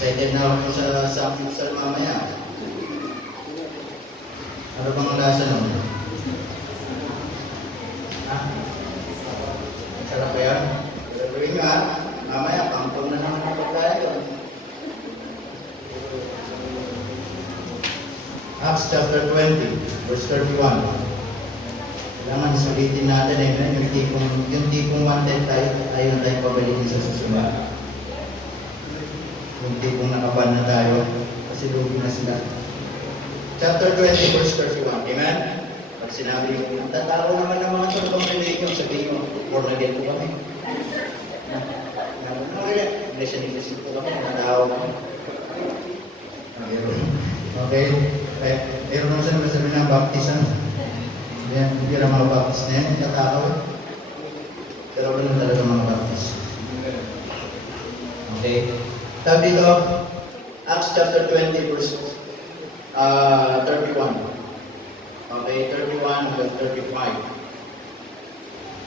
Excited na ako sa futsal mamaya. Ano bang lasa nun? Ha? Sarap ba yan? Gagawin nyo ha? Mamaya, pampong na naman ako tayo. Acts chapter 20, verse 31. Kailangan sulitin natin yung tipong wanted tayo, ayaw na tayo pabalikin sa susunod. Yung tipong nakaban na tayo, kasi lugi na sila. Chapter 20, verse 31. Amen? Pag sinabi yung, tatawa naman ng mga tulong religion, sabihin mo, born again po kami. Iglesia ni Cristo po kami, tatawa kami. Okay? Pero naman sa naman sabi ng baptisan, hindi na mga baptis na yan, tatawa. Pero wala talaga mga baptis. Okay? Sabi dito, Acts chapter 20, verse 31. Okay, 31 hanggang 35.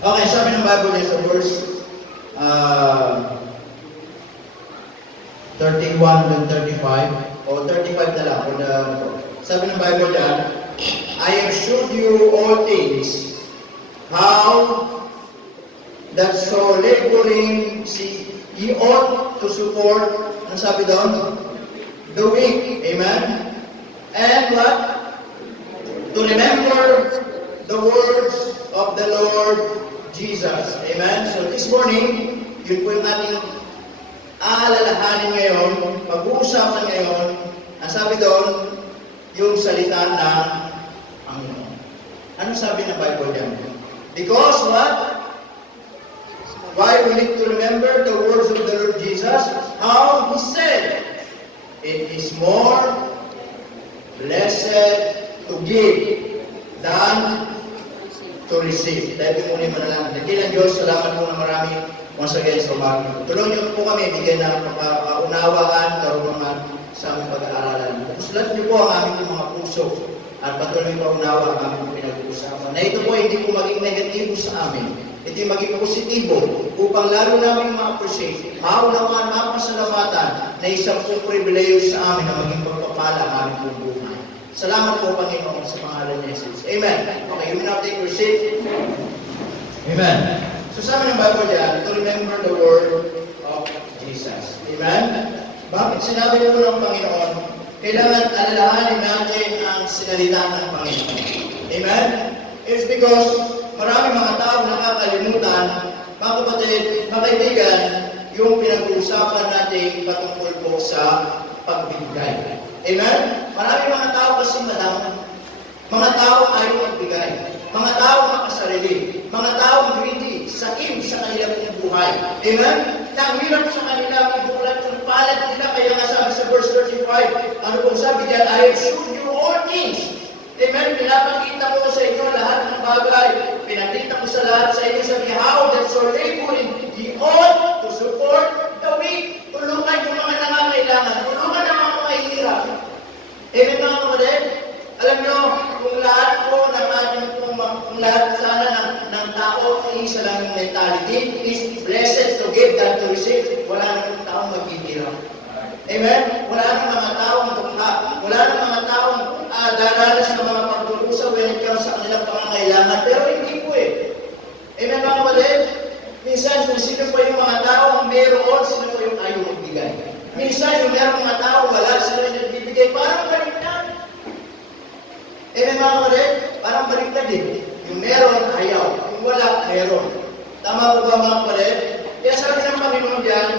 Okay, sabi ng Bible niya sa verse 31 hanggang 35, o 35 na lang. Sabi ng Bible niya, I have showed you all things, how that so laboring ye ought to support, ang sabi doon, the weak, amen? And what? To remember the words of the Lord Jesus, amen? So this morning, yun po yung ating aalalahanin ngayon, pag-uusapan ngayon, ang sabi doon, yung salita ng Panginoon. Ano sabi ng Bible diyan? Because what? Why we need to remember the words of the Lord Jesus? How He said, it is more blessed to give than to receive. Dahil po muna yung manalangin. Dakilang Diyos, salamat po na marami once again sa umaga. Tulungan niyo po kami, bigyan ng pagkaunawaan, karunungan sa aming pag-aaralan. Tapos lahat niyo po ang aming mga puso at patuloy pa unawa ang aming pinag-uusapan. Na ito po hindi po maging negatibo sa amin. Ito yung maging positibo upang lalo namin ma-appreciate, maunawaan, mapasalamatan na isang pong pribileyo sa amin na maging pagpapala ang aming pong buhay. Salamat po, Panginoon, sa pangalan ni Jesus. Amen. Okay, you may now take your seat. Amen. So sabi ng Bible diyan, to remember the word of Jesus. Amen. Bakit sinabi mo ng Panginoon, kailangan alalahanin natin ang sinalita ng Panginoon. Amen? It's because marami mga tao nakakalimutan, mga kapatid, mga kaibigan, yung pinag-uusapan natin patungkol po sa pagbibigay. Amen? Marami mga tao kasi madamon. Mga tao ayaw magbigay. Mga tao makasarili. Mga tao greedy, sakim sa kanilang buhay. Amen? Nangirap sa kanilang ibulat ng palad nila. Kaya nga sabi sa verse 35, ano pong sabi diyan? I have shown you all things. Amen? Pinapakita ko sa inyo lahat ng bagay. Pinakita ko sa lahat sa inyo sabi, how that so laboring ye ought to support the weak. Tulungan yung mga nangangailangan. Tulungan ang mga mahihirap. Amen mga kapatid? Alam nyo, kung lahat po ng ating kung lahat sana ng tao ay isa lang yung mentality is blessed to give than to receive, wala nang taong maghihirap. Amen? Wala nang mga taong dukha. Wala nang mga taong daranas ng mga pagdurusa when it comes sa kanilang pangangailangan. Pero hindi po eh. Amen mga kapatid? Minsan kung sino po yung mga taong meron, sino po yung ayaw magbigay. Minsan yung meron mga tao wala, sino yung nagbibigay. Parang baliktad. Amen mga kapatid? Parang baliktad din. Yung meron, ayaw. Yung wala, meron. Tama po ba mga kapatid? Kaya sabi ng Panginoon diyan,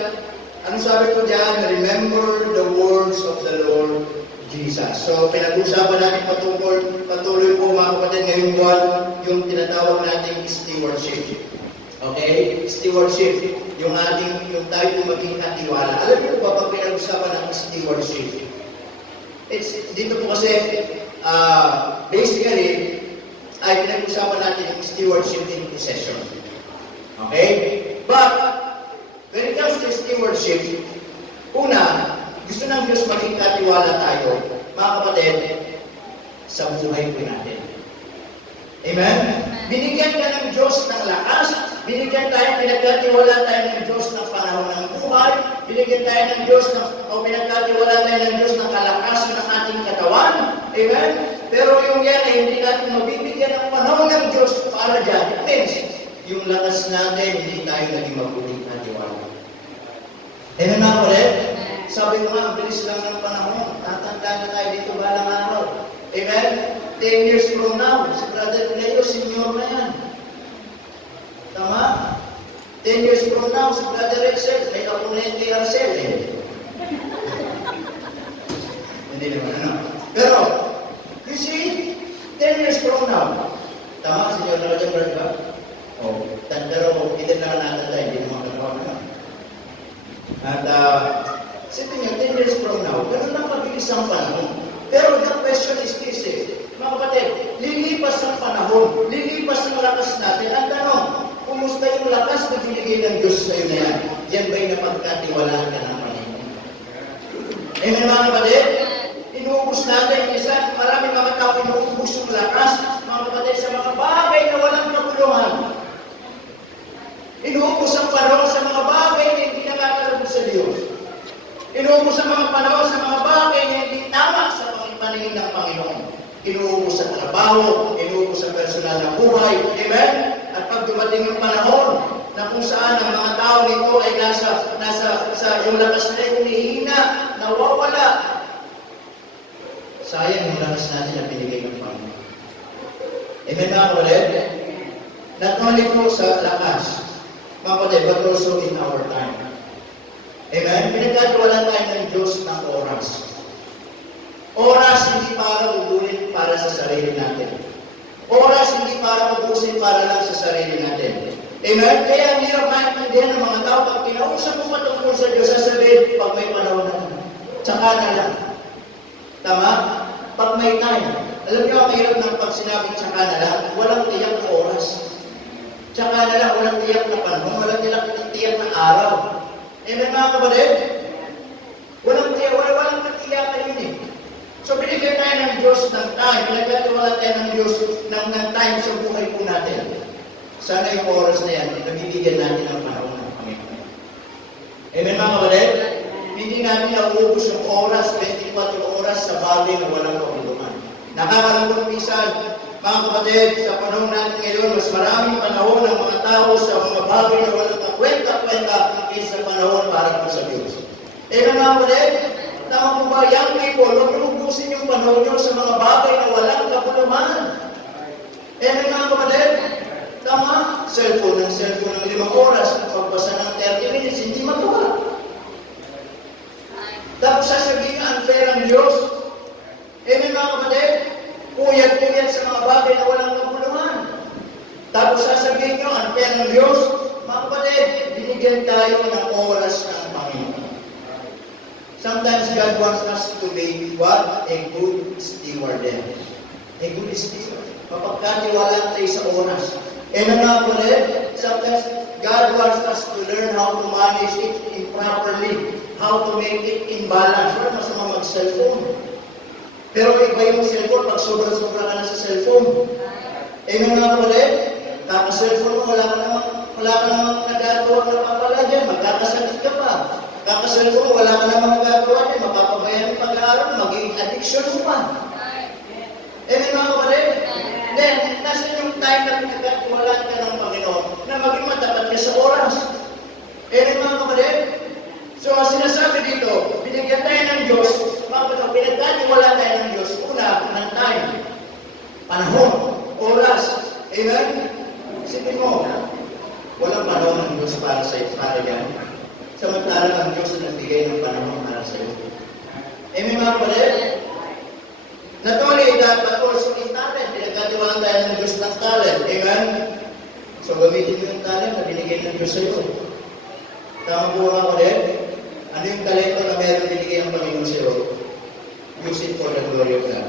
ano sabi ko diyan? Remember the words of the Lord Jesus. So, pinag-usapan natin patuloy po mga kapatid ngayong buwan, yung tinatawag nating stewardship. Okay? Stewardship. Yung tayo po maging katiwala. Alam niyo ba pag pinag-usapan ng stewardship? Dito po kasi, basically, ay pinag-usapan natin yung stewardship in possession. Okay? But, when it comes to stewardship, una, gusto ng Diyos maging katiwala tayo, mga kapatid, sa buhay po natin. Amen? Binigyan ka ng Diyos ng lakas, binigyan tayo, pinagkatiwala tayo ng Diyos ng panahon ng buhay, binigyan tayo ng Diyos o pinagkatiwala tayo ng Diyos ng kalakasan ng ating katawan. Amen? Pero yung yan ay hindi natin mabibigyan ng panahon ng Diyos para dyan. It means, yung lakas natin, hindi tayo naging mabuting katiwala. Amen mga kapatid? Sabi ko nga, ang bilis lang ng panahon. Tatanda na tayo dito balang araw. Amen? 10 years from now, si Brother Leo, senior na yan. Tama? 10 years from now, si Brother Rexel, may ako na yung TRCL eh. Hindi naman ano. Pero, you see, 10 years from now, tama, senior na ka dyan, ba? O, pero hindi na natin tayo, hindi naman kanawa naman. At, sipin nyo, 10 years from now, ganun lang mabilis ang panahon. Pero the question is this eh, mga kapatid, lilipas ang panahon, lilipas ang lakas natin. Ang tanong, kumusta yung lakas na binigay ng Diyos sa iyo na yan? Yan ba'y napagkatiwalaan ka ng Panginoon? Amen mga kapatid? Inuubos natin, isa, marami mga tao inuubos yung lakas, mga kapatid, sa mga bagay na walang kabuluhan. Inuubos ang panahon sa mga bagay na hindi nakakalabot sa Diyos. Inuubos ang mga panahon sa mga bagay na hindi tama sa paningin ng Panginoon. Inuubos sa trabaho, inuubos sa personal na buhay. Amen? At pag dumating yung panahon na kung saan ang mga tao nito ay nasa yung lakas na humihina, nawawala. Sayang yung lakas natin na binigay ng Panginoon. Amen mga kapatid? Not only po sa lakas, mga kapatid, but also in our time. Amen? Pinagkatiwalaan tayo ng Diyos ng oras. Oras hindi para ubusin para sa sarili natin. Oras hindi para ubusin para lang sa sarili natin. Amen? Kaya ang hirap maintindihan ng mga tao, pag kinausap mo patungkol sa Diyos, sasabihin, pag may panahon na, tsaka na lang. Tama? Pag may time. Alam niyo, ang hirap ng pag sinabing tsaka na lang, walang tiyak na oras. Tsaka na lang, walang tiyak na panahon, walang tiyak na araw. Amen mga kapatid? Walang katiyakan yun eh. So binigyan tayo ng Diyos ng time, pinagkatiwala tayo ng Diyos ng time sa buhay po natin. Sana yung oras na yan, nabibigyan natin ng panahon ng Panginoon. Amen mga kapatid? Hindi natin nauubos yung oras, 24 oras sa bagay na walang kabuluhan. Nakakalungkot minsan, mga kapatid, sa panahon natin ngayon, mas maraming panahon ng mga tao sa mga bagay na walang kakwenta-kwenta kaysa panahon para po sa Diyos. Amen mga kapatid? Tama po ba, young people, huwag niyo ubusin yung panahon niyo sa mga bagay na walang kabuluhan. Amen mga kapatid? Tama? Cellphone ng 5 oras, pagpasa ng 30 minutes, hindi magawa. Tapos sasabihin niya, unfair ang Diyos. Amen mga kapatid? Puyat-puyat sa mga bagay na walang kabuluhan. Tapos sasabihin niyo, unfair ang Diyos. Mga kapatid, binigyan tayo ng oras ng Panginoon. Sometimes God wants us to be what? A good steward. A good steward. Papagkatiwalaan tayo sa oras. And mga kapatid, sometimes God wants us to learn how to manage it improperly. How to make it in balance. Wala masama mag-cellphone. Pero iba yung cellphone pag sobra-sobra ka na sa cellphone. Amen mga kapatid? Tapos cellphone mo, wala ka namang nagagawa na papala dyan. Magkakasakit ka pa. Kakasal mo, wala ka namang magagawa dyan, mapapabayan ng pag-aaral, magiging addiction mo pa. Amen mga kapatid? Then, nasa yung time na pinagkatiwalaan ka ng Panginoon na maging matapat ka sa oras. Amen mga kapatid? So, ang sinasabi dito, binigyan tayo ng Diyos, mga kapatid, pinagkatiwalaan tayo ng Diyos, una, ng time, panahon, oras. Amen? Isipin mo, walang panahon ng Diyos para yan. Samantalang ang Diyos na nagbigay ng panahon para sa iyo. Amen mga kapatid? Not only that, but also in talent. Pinagkatiwalaan tayo ng Diyos ng talent. Amen? So gamitin mo yung talent na binigay ng Diyos sa iyo. Tama po mga kapatid? Ano yung talento na meron binigay ang Panginoon sa iyo? Use it for the glory of God.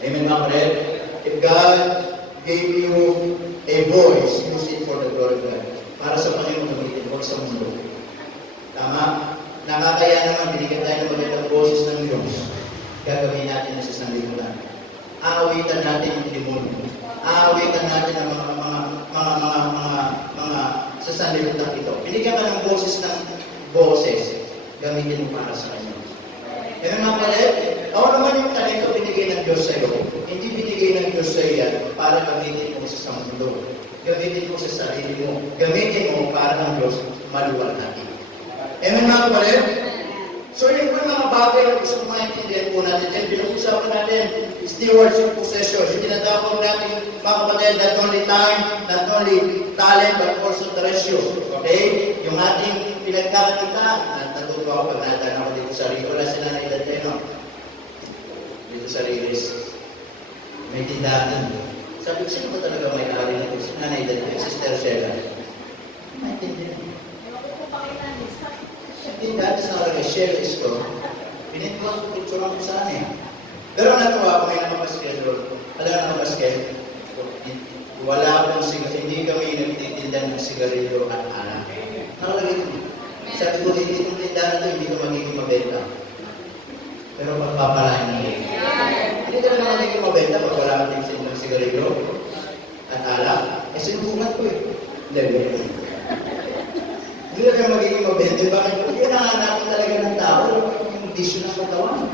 Amen mga kapatid? If God gave you a voice, use it for the glory of God. Para sa Panginoon gamitin, huwag sa mundo. Tama? Nakakaya naman, binigyan tayo ng magandang boses ng Diyos. Gagawin natin sa sanlibutan. Aawitan natin yung demonyo. Aawitan natin ang mga sa sanlibutan ito. Binigyan ka ng boses ng boses, gamitin mo para sa Kanya. Kaya mga kapatid, ako naman yung talento binigay ng Diyos sa iyo. Hindi binigay ng Diyos sa iyo yan para gamitin mo sa mundo. Gamitin mo sa sarili mo. Gamitin mo para ng Diyos maluwalhati. Amen mga kapatid? So yun po yung mga bagay na gusto ko maintindihan po natin. Then pinag-usapan natin, stewardship possessions. Yung tinatawag natin mga kapatid, not only time, not only talent, but also treasure. Okay? Yung ating pinagkakakitaan. Natuto ako pag nataan ako dito sa Rio. Wala sila na edad kayo, no? Dito sa Riris. May tindahan. Sabi ko, sino ba talaga may ari na ito? Sino na edad kayo? Sister Sheila. Maintindihan. Hindi dati sa share is ko. Pinituan ko picture ko saan eh. Pero natuwa ko may nakapaskel doon. Alam na nakapaskel? Wala akong sigarilyo. Hindi kami nagtitindan ng sigarilyo at alak. Nakalagay ko. Sabi ko, hindi itong tindahan ito, hindi ko magiging mabenta. Pero pagpapalain niya. Hindi ka naman magiging mabenta pag wala kang tinsin ng sigarilyo at alak. Eh, sinubukan ko eh. Hindi. Hindi na kayo magiging mabenta. Bakit? Hindi nanganapin talaga ng tao yung bisyo ng katawan.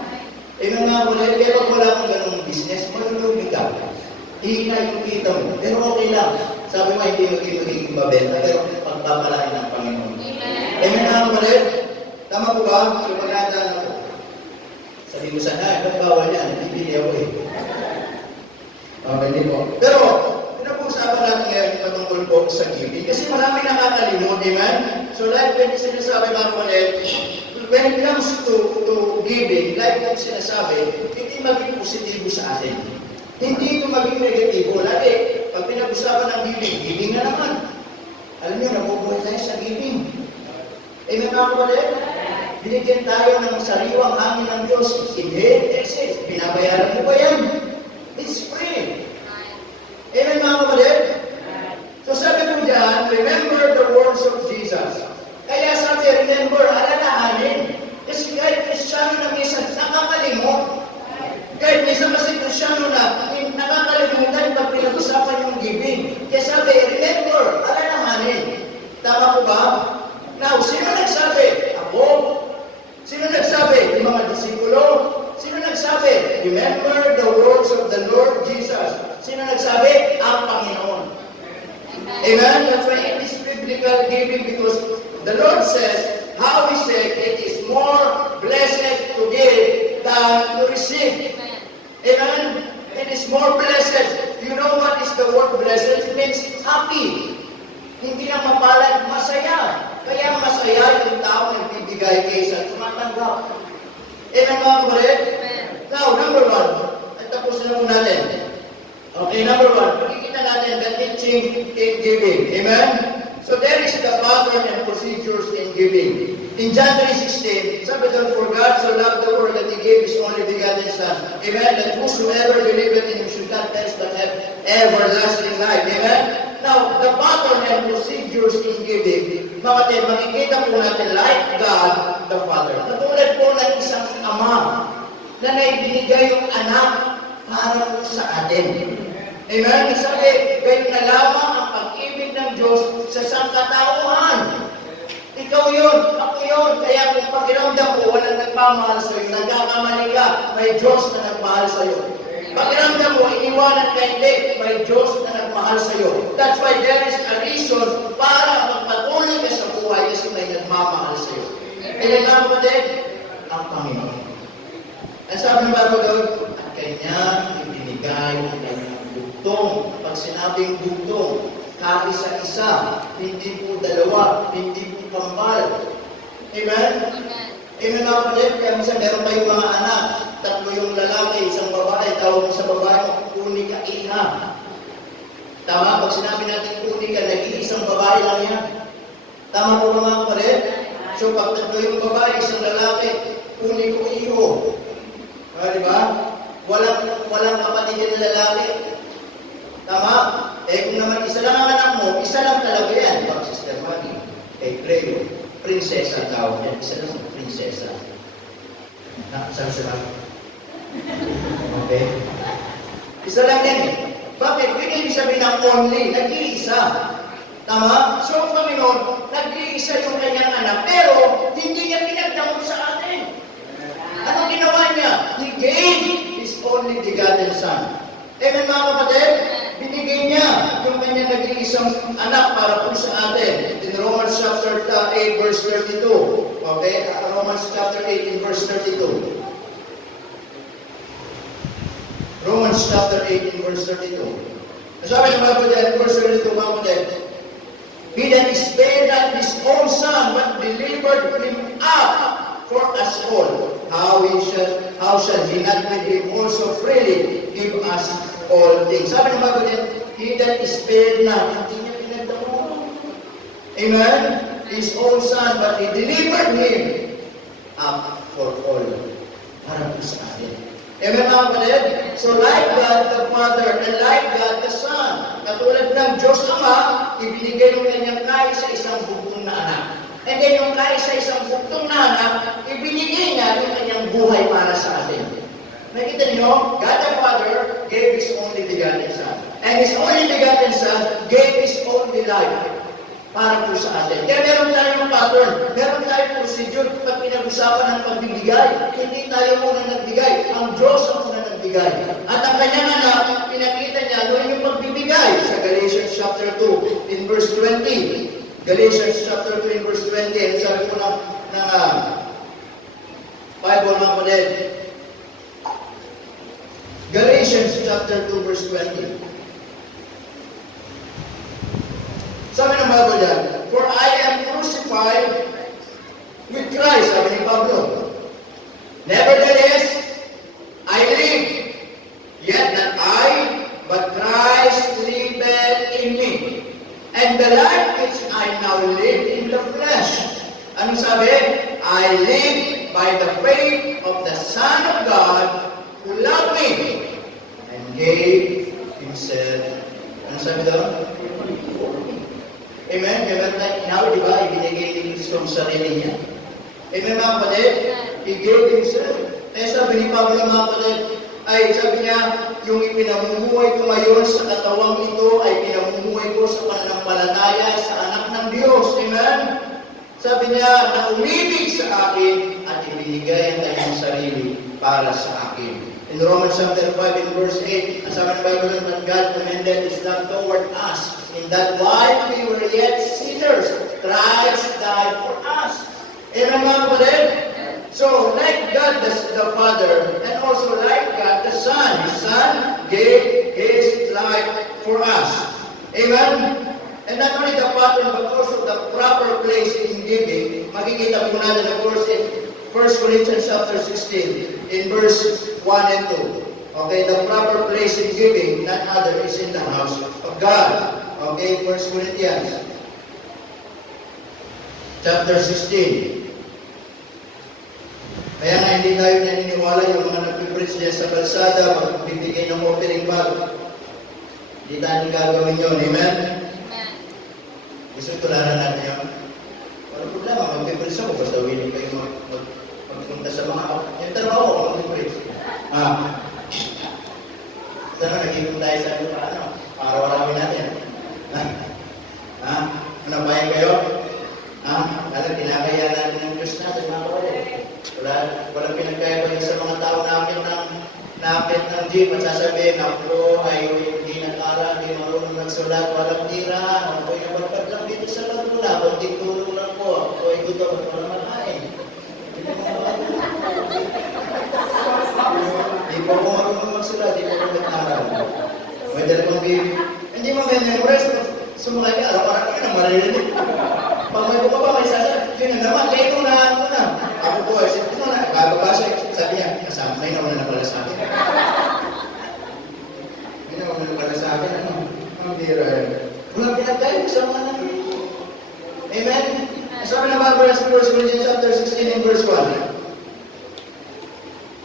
Eh, mga ulit, kaya pag wala kang ganong business, malulugi ka. Hihina yung kita mo. Pero okay lang. Sabi mo, hindi magiging mabenta, pero pagpapalain ng Panginoon. Eh, mga ulit, tama po ba? So, pag-aandaan ako. Sabi mo sana, ba't bawal yan? Bibili ako eh. Okay, hindi po. Pero, pinag-uusapan natin ngayon patungkol po sa giving. Kasi marami nakakalimot, amen? So like when sinasabi mga kapatid, when it comes to giving, like yung sinasabi, hindi maging positibo sa atin. Hindi ito maging negatibo. Lagi, pag pinag-usapan ng giving na naman. Alam niyo, nabubuhay tayo sa giving. Amen mga kapatid? Binigyan tayo ng sariwang hangin ng Diyos. Inhale, exhale. Pinabayaran mo ba yan? It's free. Amen mga kapatid? So sabi ko dyan, remember the words of Jesus. Kaya sabi, remember, alalahanin. Kasi kahit Kristyano na minsan, nakakalimot. Kahit minsan kasi Kristyano na, nakakalimutan pag pinag-usapan yung giving. Kaya sabi, remember, alalahanin. Tama po ba? Now, sino nagsabi? Ako. Sino nagsabi? Yung mga disipulo. Sino nagsabi? Remember the words of the Lord Jesus. Sino nagsabi? Ang Panginoon. Amen? That's why it is biblical giving because the Lord says, how He said, it is more blessed to give than to receive. Amen? It is more blessed. You know what is the word blessed? It means happy. Hindi na mapalad, masaya. Kaya masaya yung tao na bibigay kaysa tumatanggap. Amen mga kapatid? Now, number one, at tapos na po natin. Okay, number one, pakikita natin the teaching in giving. Amen? So there is the pattern and procedures in giving. In John 3:16, sabi doon, for God so loved the world that He gave His only begotten Son. Amen? That whosoever believeth in Him should not perish but have everlasting life. Amen? Now, the pattern and procedures in giving, makatid, makikita po natin like God the Father. Katulad po ng isang ama na naibinigay yung anak para po sa atin. Amen? Sabi, kayo na lamang ang pag-ibig ng Diyos sa sangkatauhan. Ikaw yun, ako yun. Kaya kung pakiramdam mo, walang nagmamahal sa'yo, nagkakamali ka, may Diyos na nagmahal sa'yo. Pakiramdam mo, iniwanan ka hindi, may Diyos na nagmahal sa'yo. That's why there is a reason para magpatuloy ka sa buhay kasi may nagmamahal sa'yo. Kaya nga kapatid, ang Panginoon. Ang sabi ng bago doon, at kanya ibinigay ang kanyang bugtong. Pag sinabing bugtong, kari sa isa, hindi po dalawa, hindi po kambal. Amen? Amen mga kapatid, kaya minsan meron kayong mga anak, tatlo yung lalaki, isang babae, tawag mo sa babae mo, unika iha. Tama? Pag sinabi natin unika, nag-iisang babae lang yan. Tama po mga kapatid? So pag tatlo yung babae, isang lalaki, uniko iho. Diba? Walang kapatid yung lalaki. Tama? Eh kung naman isa lang ang anak mo, isa lang talaga yan. Pag Sister Maggie, eh Cleo, prinsesa tawag yan. Isa lang prinsesa. Saan sila? Okay? Isa lang yan eh. Bakit? Hindi ibig sabihin ng only, nag-iisa. Tama? So ang Panginoon, nag-iisa yung kanyang anak, pero hindi niya pinagdamot sa atin. Anong ginawa niya? He gave His only begotten Son. Amen mga kapatid? Binigay niya yung kanyang nag-iisang anak para po sa atin. In Romans chapter 8 verse 32. Okay? Romans chapter 8 in verse 32. Romans chapter 8 in verse 32. Sabi ng Bible dyan, in verse 32, mga kapatid, He that spared not His own Son, but delivered Him up for us all. How shall He not with Him also freely give us all things? Sabi ng Bible dyan, He that spared not, hindi niya pinagdamot. Amen? His own Son, but He delivered Him up for all. Para po sa atin. Amen mga kapatid? So like God the Father and like God the Son, katulad ng Diyos Ama, ibinigay yung kanyang kaisa-isang bugtong na anak. And then yung kaisa-isang bugtong na anak, ibinigay niya yung kanyang buhay para sa atin. Nakita niyo, God the Father gave His only begotten Son. And His only begotten Son gave His only life para po sa atin. Kaya meron tayong pattern, meron tayong procedure pag pinag-usapan ng pagbibigay. Hindi tayo muna nagbigay, ang Diyos ang muna nagbigay. At ang kanyang anak, pinakita niya ano yung pagbibigay sa Galatians chapter 2 in verse 20. Galatians chapter 2 in verse 20. Ano sabi ko ng Bible mga kapatid? Galatians chapter 2 verse 20. Sabi ng Bible yan, For I am crucified with Christ, sabi ni Pablo. Nevertheless, I live, yet not I, but Christ liveth in me. And the life which I now live in the flesh. Ano sabi? I live by the faith of the Son of God who loved me and gave Himself. Ano sabi doon? Amen? Meron tayong inaw, di ba? Ibinigay ni Kristo ang sarili niya. Amen mga kapatid? He gave Himself. Kaya sabi ni Pablo mga kapatid, ay sabi niya, yung ipinamumuhay ko ngayon sa katawang ito ay pinamumuhay ko sa pananampalataya sa anak ng Diyos. Amen? Sabi niya, na umibig sa akin at ibinigay ang kanyang sarili para sa akin. In Romans chapter 5 in verse 8, ang sabi ng Bible that God commended His love toward us, in that while we were yet sinners, Christ died for us. Amen mga kapatid? So, like God the Father, and also like God the Son, His Son gave His life for us. Amen? And not only the pattern, but also the proper place in giving. Makikita po natin, of course, in 1 Corinthians chapter 16, in verse 1 and 2. Okay, the proper place in giving, none other, is in the house of God. Okay, 1 Corinthians chapter 16. Kaya nga hindi tayo naniniwala yung mga nagpipreach niya sa kalsada, magbibigay ng offering bag. Hindi tayo gagawin yun. Amen? Gusto tularan natin yun. Walang problema, mag-preach ako, basta willing kayo magpunta sa mga yung trabaho ko, mag-preach. Sana nag-ibig tayo sa ano, araw-arawin natin. Ano ba yan kayo? Alam, pinakaya natin ng Diyos natin, mga kapatid. Walang pinagkaya pa sa mga tao namin ng jeep at sasabihin, ako ay hindi nag-aral, hindi marunong magsulat, walang tira, ako ay nabagpag lang dito sa laguna, kunting tulong lang po, ako ay gutom at walang makain. Hindi po ako marunong magsulat, hindi po ako nag-aral. May dala kong baby. Hindi mo memorize, sumakay ka, araw-araw ka na maririnig. Pag may buka pa, may sasabi, yun na naman, kayo na ako na. Ako po, ito na, bababasa, sabi niya, kasama, may nauna na pala sa akin. May nauna na pala sa akin, ano? Ang bira yan. Walang pinagkain sa mga namin. Amen? Sabi ng Bible sa 1 Corinthians chapter 16 and verse 1.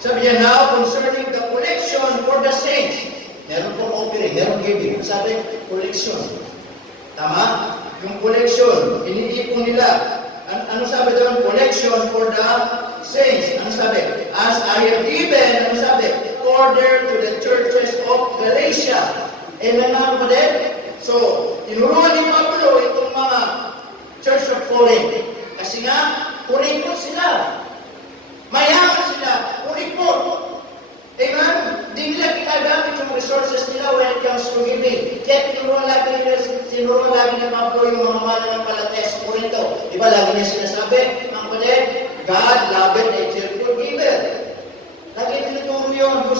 Sabi niya, now concerning the collection for the saints. Meron pong offering, meron giving. Sabi, collection. Tama? Yung collection, iniipon nila. Ano sabi doon? Collection for the saints. Ano sabi? As I have given, ano sabi? Order to the churches of Galatia. Amen mga kapatid? So, tinuruan ni Pablo itong mga Church of Corinth. Kasi nga, kuripot sila. Mayaman sila, kuripot. Amen? Di nila ginagamit yung resources nila when it comes to giving. Kaya tinuruan lagi ni Pablo yung mga mananampalataya sa Corinto. Di ba lagi niya sinasabi, mga kapatid, God loveth a cheerful giver. Lagi tinuturo yun doon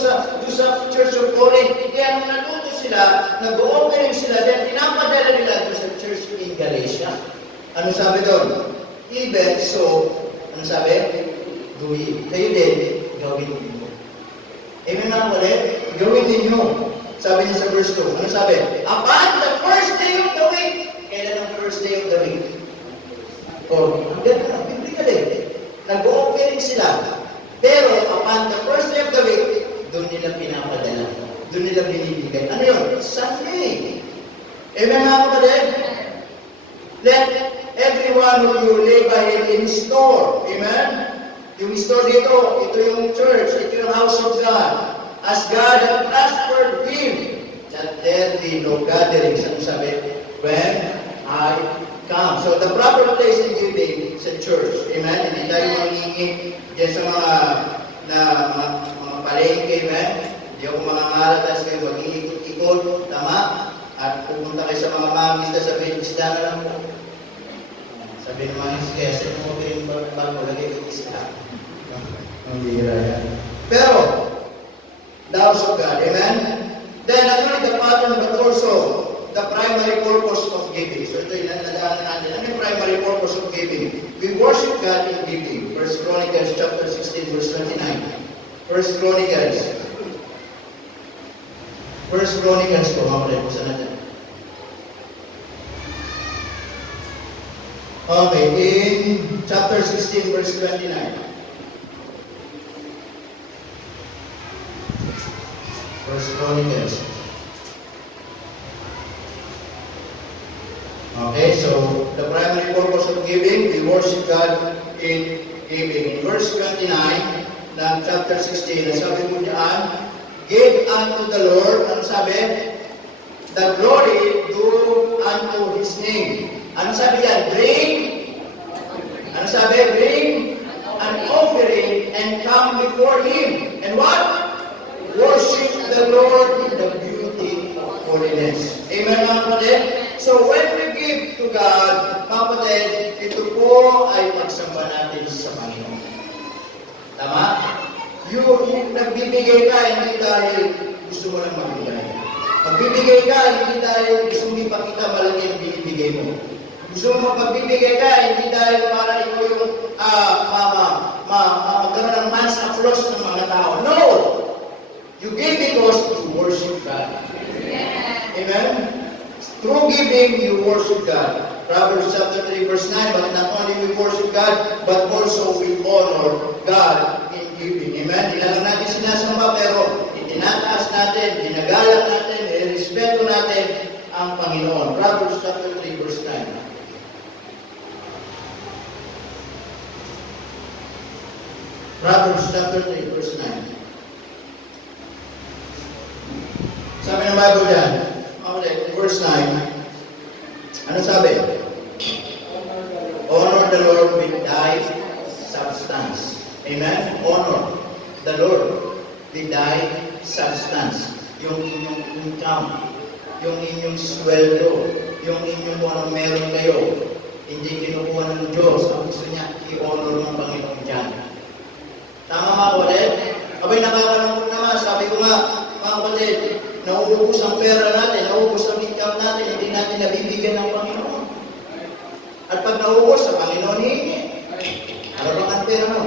sa Church of Corinth. Kaya nung natuto sila, nag-offering sila, then pinapadala nila doon sa Church in Galatia. Ano sabi doon? Even so, ano sabi? Do it. Kayo din, gawin ninyo. Amen mga kapatid? Gawin ninyo. Sabi niya sa verse 2. Ano sabi? Upon the first day of the week. Kailan ang first day of the week? Ang ganda na, biblically. Nag-offering sila. Pero upon the first day of the week, doon nila pinapadala. Doon nila binibigay. Ano yun? Sunday. Amen mga kapatid? Let every one of you lay by him in store. Amen? Yung store dito, ito yung church, ito yung house of God. As God has prospered him, that there be no gatherings. Ano sabi? When I come. So the proper place in giving sa church. Amen? Hindi tayo mangingi dyan sa mga palengke. Amen? Hindi ako mangangaral tayo kayo mag-iikot-ikot. Tama? At pupunta kayo sa mga mangista, sabihin, isda na lang po. Sabi ng mga isda, sa mga piling bago, lagay ko isda. Ang bihira yan. Pero, the house of God, amen? Then, not only the pattern, but also the primary purpose of giving. So, ito yung nadaanan natin. Ano yung primary purpose of giving? We worship God in giving. 1 Chronicles chapter 16, verse 29. 1 Chronicles. 1 Chronicles po, mamulay po sa natin. Okay, in chapter 16, verse 29. First Chronicles. Okay, so the primary purpose of giving, we worship God in giving. In verse 29 ng chapter 16, sabi po diyan, give unto the Lord, ano sabi? The glory due unto His name. Ano sabi yan? Ano sabi? Bring an offering and come before Him. And what? Worship the Lord in the beauty of holiness. Amen mga kapatid? So when we give to God, mga kapatid, ito po ay pagsamba natin sa Panginoon. Tama? Yung nagbibigay ka, hindi dahil gusto mo lang magbigay. Magbibigay ka, hindi dahil gusto mo ipakita malaki ang binibigay mo. Gusto mo magbibigay ka, hindi dahil para ikaw yung magkaroon ng man's applause ng mga tao. No! You give because you worship God. Amen? Through giving, you worship God. Proverbs chapter 3, verse 9, but not only we worship God, but also we honor God in giving. Amen? Hindi lang natin sinasamba, pero itinataas natin, ginagalak natin, irespeto natin ang Panginoon. Proverbs chapter 3, verse 9. Proverbs chapter 3, verse 9. Sabi ng Bible dyan, verse 9, ano sabi? Honor the Lord with thy substance. Amen? Honor the Lord with thy substance. Yung inyong income, yung inyong sweldo, yung inyong kung anong meron kayo, hindi kinukuha ng Diyos. Ang gusto niya, i-honor ng Panginoon dyan. Tama mga kapatid? Abay, nakakalungkot naman. Sabi ko nga, mga kapatid, nauubos ang pera natin, nauubos ang income natin, hindi natin nabibigyan ng Panginoon. At pag nauubos, sa Panginoon hihingi. Ano bang ang pera mo?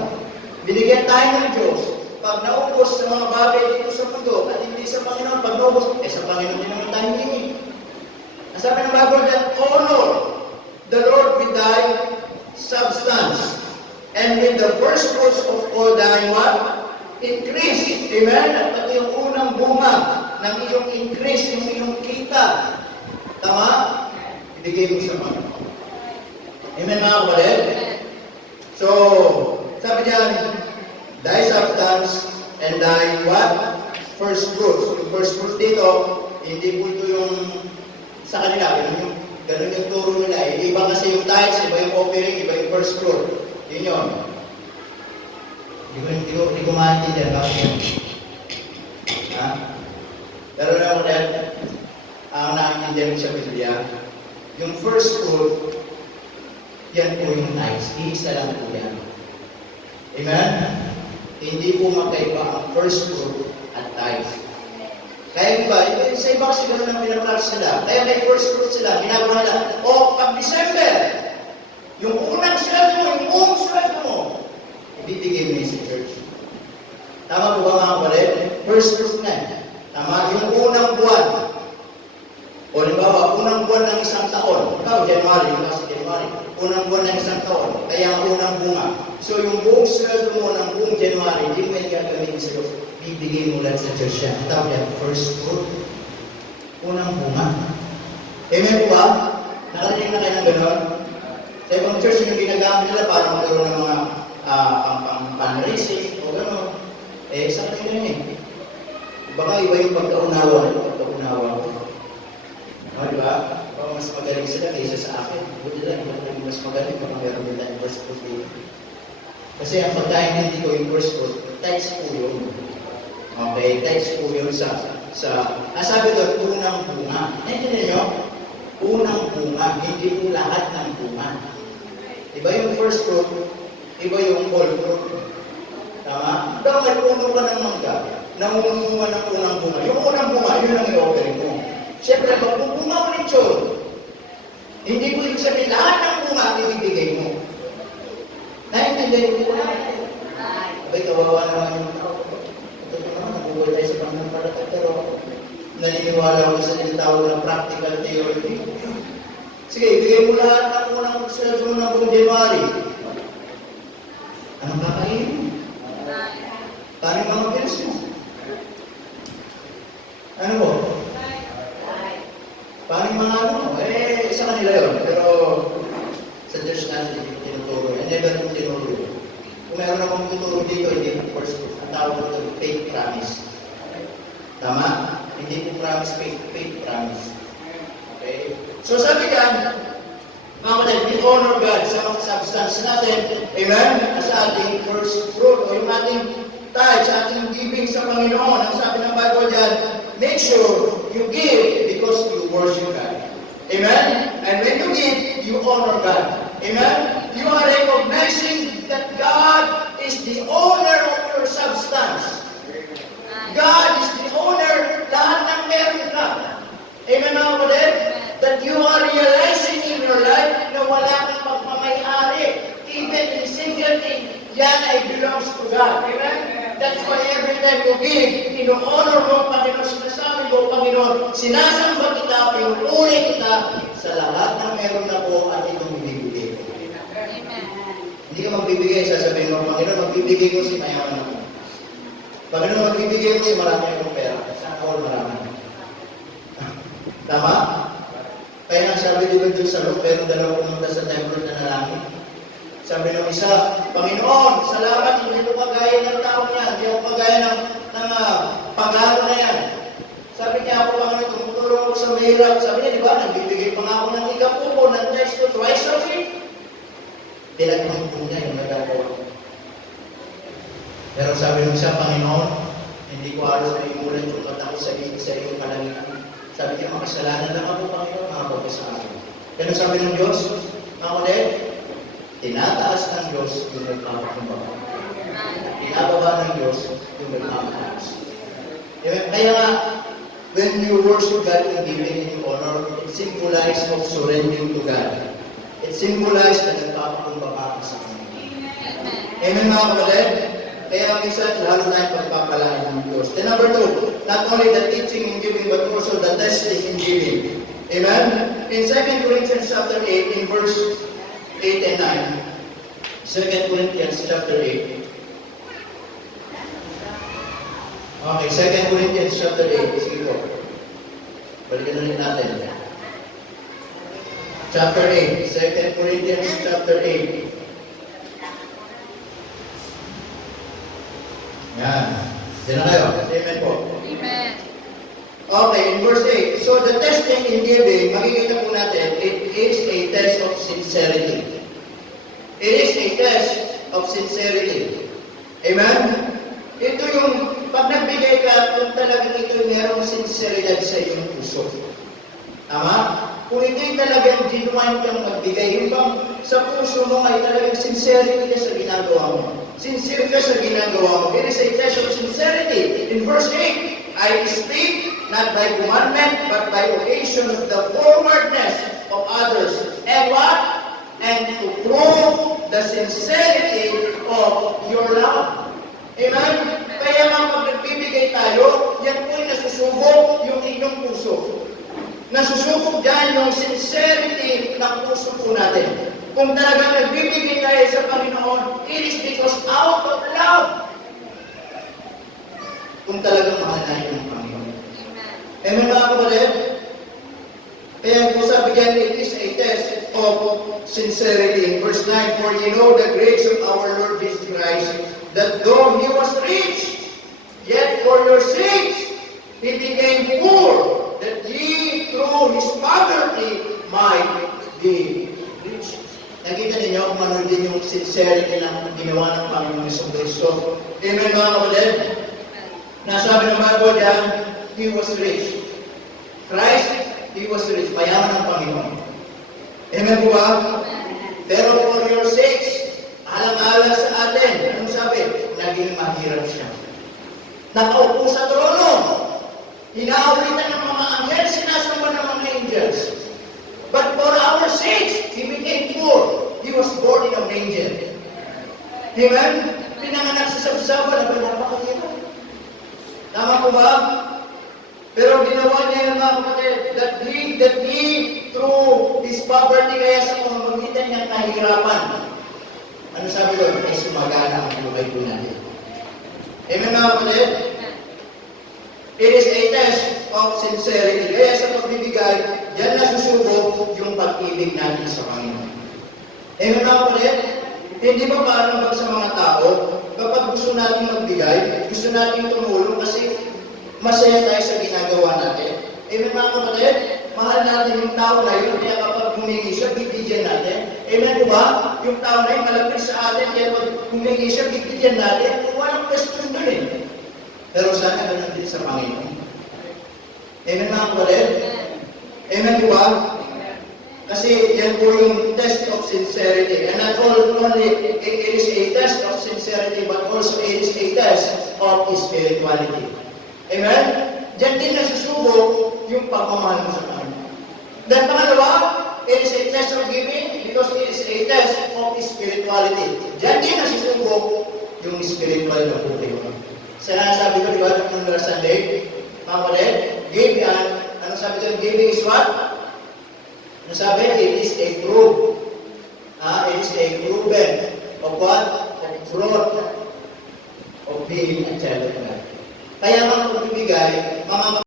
Binigyan tayo ng Diyos. Pag naubos sa mga bagay dito sa mundo, at hindi sa Panginoon, pag naubos, sa Panginoon din naman tayo hihingi. Ang sabi ng Bible that, honor the Lord with thy substance, and with the first fruits of all thy what? Increase. Amen? At pati yung unang bunga ng iyong increase, yung iyong kita. Tama? Ibigay mo sa Panginoon. Amen mga kapatid? So, sabi diyan, thy substance and thy what? First fruits. Yung first fruits dito, hindi po ito yung sa kanila, yung Ganun yung turo nila. Iba kasi yung tithes, iba yung offering, iba yung first fruit. Yun yun. Hindi ko maintindihan. Bakit yun? Ha? Pero alam mo dahil, ang naiintindihan ko sa Biblia, yung first fruit, yan po yung tithes. Iisa lang po yan. Amen? Hindi po magkaiba ang first fruit at tithes. Kaya ba, sa iba kasi gano'n ang pinapractice sila. Kaya may first fruit sila, ginagawa nila, pag December, yung unang sweldo mo, yung buong sweldo mo, ibibigay mo yun sa church. Tama po ba mga kapatid? First fruit na. Tama? Yung unang buwan. O limbawa, unang buwan ng isang taon. Ikaw, January, yung kasi January. Unang buwan ng isang taon. Kaya ang unang bunga. So yung buong sweldo mo ng buong January, hindi mo yung gagamitin sa Diyos. Bibigay mo lang sa church yan. Tawag yan, first fruit. Unang bunga. Amen po ba? Nakarinig na kayo ng gano'n? Sa ibang church, yung ginagamit nila para magkaroon ng mga fundraising o gano'n. Sa kanila yun eh. Baka iba yung pagkaunawa. Diba? Baka mas magaling sila kaysa sa akin. Buti lang, mas magaling baka meron nila yung first fruit dito. Kasi ang pagkaintindi ko yung first fruit, tithes po yun. Okay, tithes po yun sabi doon, unang bunga. Naintindihan nyo? Unang bunga, hindi po lahat ng bunga. Iba yung first fruit, iba yung whole fruit. Tama? Baka may puno ka ng mangga, nangungunga ng unang bunga. Yung unang bunga, yun ang i-offering mo. Siyempre, magbubunga mo rin yun. Hindi po yung sabihin, lahat ng bunga, ibibigay mo. Naintindihan mo po naman. Abay, kawawa naman yung tao. Ito naman, nabubuhay tayo sa pananampalataya, pero naniniwala ko sa tinatawag ng practical theory. Sige, ibigay mo lahat ng unang sweldo mo ng buong January. Anong kakainin? Paano yung mga bills mo? Ano mo? Paano yung mga ano mo? Isa kanila yun. Pero sa Diyos natin, tinuturo. Never kong tinuro yun. Kung meron akong tuturo dito, hindi po first fruit. Ang tawag ko ito, faith promise. Tama? Hindi po promise, faith promise. Okay? So sabi ka, mga kapatid, we honor God sa mga substance natin. Amen? Sa ating first fruit o yung ating tithe, sa ating giving sa Panginoon. Ang sabi ng Bible dyan, make sure you give because you worship God. Amen? And when you give, you honor God. Amen? You are recognizing that God is the owner of your substance. God is the owner, lahat ng meron ka. Amen mga kapatid? That you are realizing in your life na wala kang pagmamayari. Even in single thing, yan ay belongs to God. Amen? That's why every time you give, ino-honor mo, Panginoon, sinasabi mo, Panginoon, sinasamba kita, pinupuli kita sa lahat ng meron na po at itong ibibigay. Amen. Hindi ka magbibigay, sasabihin mo, Panginoon, magbibigay ko si mayaman ako. Panginoon, magbibigay ko si marami akong pera. Sana all marami. Tama? Kaya nga sabi dito doon sa Luke, pero dalawa pumunta sa temple na nalangin. Sabi ng isa, Panginoon, salamat, hindi ko kagaya ng tao niya, hindi ako kagaya ng pagano na yan. Sabi niya ako, Panginoon, tumutulong ako sa mahirap. Sabi niya, di ba, nagbibigay pa nga ako ng ikapupo, ng twice to twice a week. Tinagpang po niya yung nagagawa. Pero sabi ng isa, Panginoon, hindi ko halos may imulan yung mata ko sa iyong kalangitan. Sabi niya, makasalanan lang ako, Panginoon, makapagod sa akin. Pero sabi ng Diyos, mga kulit, tinataas ng Diyos yung nagpapakumbaba. Tinababa ng Diyos yung nagpapataas. Kaya nga, when you worship God in giving Him honor, it symbolizes of surrendering to God. It symbolizes na nagpapakumbaba ka sa Kanya. Amen mga kapatid? Kaya minsan, lalo tayong pagpapalaan ng Diyos. And number 2, not only the teaching in giving, but also the testing in giving. Amen? In 2 Corinthians chapter 8, in verse 8 and 9. 2 Corinthians chapter 8. Okay, 2 Corinthians chapter 8. Sige po. Balikan ulit natin. Chapter 8. 2 Corinthians chapter 8. Yan. Diyan na kayo. Amen po. Amen. Okay, in verse 8. So the testing in giving, makikita po natin, it is a test of sincerity. It is a test of sincerity. Amen? Ito yung, pag nagbigay ka, kung talagang ito merong sinceridad sa iyong puso. Tama? Kung hindi talagang genuine kang magbigay, yung bang sa puso mo ay talagang sincerity ka sa ginagawa mo. Sincere ka sa ginagawa mo. It is a test of sincerity. In verse 8, I speak not by commandment, but by occasion of the forwardness of others. And what? And to prove the sincerity of your love. Amen? Kaya nga pag nagbibigay tayo, yan po'y nasusubok yung inyong puso. Nasusubok dyan yung sincerity ng puso po natin. Kung talagang nagbibigay tayo sa Panginoon, it is because out of love. Kung talagang mahal natin ng Panginoon. Amen mga kapatid? Kaya po sabi dyan, it is a test of sincerity. Verse 9, for you know the grace of our Lord Jesus Christ, that though He was rich, yet for your sakes He became poor, that ye through His poverty might be rich. Nakita ninyo kung ano din yung sincerity ng ginawa ng Panginoon sa Kristo. Amen mga kapatid? Nasabi ng Bible dyan, He was rich. Christ, He was rich. Mayaman ng Panginoon. Amen po ba? Pero for your sakes, alang-alang sa atin, anong sabi? Naging mahirap siya. Nakaupo sa trono. Hinahalitan ng mga anghel, sinasamba ng mga angels. But for our sakes, He became poor. He was born in a manger. Amen? Pinanganak sa sabsaban, napakahirap. Tama po ba? Pero ginawa niya yung mga kapatid, that he, through His poverty, kaya sa pamamagitan niyang kahirapan, ano sabi doon? Ay sumagana ang buhay po natin. Amen mga kapatid? It is a test of sincerity. Kaya sa pagbibigay, yan na susubok yung pag-ibig natin sa Panginoon. Amen mga kapatid? Hindi ba parang bang sa mga tao, kapag gusto natin magbigay, gusto natin tumulong kasi masaya tayo sa ginagawa natin. Amen mga kapatid? Mahal natin yung tao na yun, kaya kapag humingi siya, bibigyan natin. Amen po ba? Yung tao na yun, malapit sa atin, kaya kapag humingi siya, bibigyan natin. Walang question dun eh. Pero sana ganun din sa Panginoon. Amen mga kapatid? Amen po ba? Kasi yan po yung test of sincerity. And not only it is a test of sincerity, but also it is a test of spirituality. Amen? Diyan din nasusubok yung pagmamahal mo sa Panginoon. Dan pangalawa, it is a test of giving because it is a test of spirituality. Diyan din nasusubok yung spiritual na buhay mo. Sana sabi ko, di ba, nung last Sunday, mga kapatid, give yan. Ano sabi ko, giving is what? Ano sabi? It is a proof. It is a proven of what? The fruit of being a child of God. Kaya mga pagbibigay, mga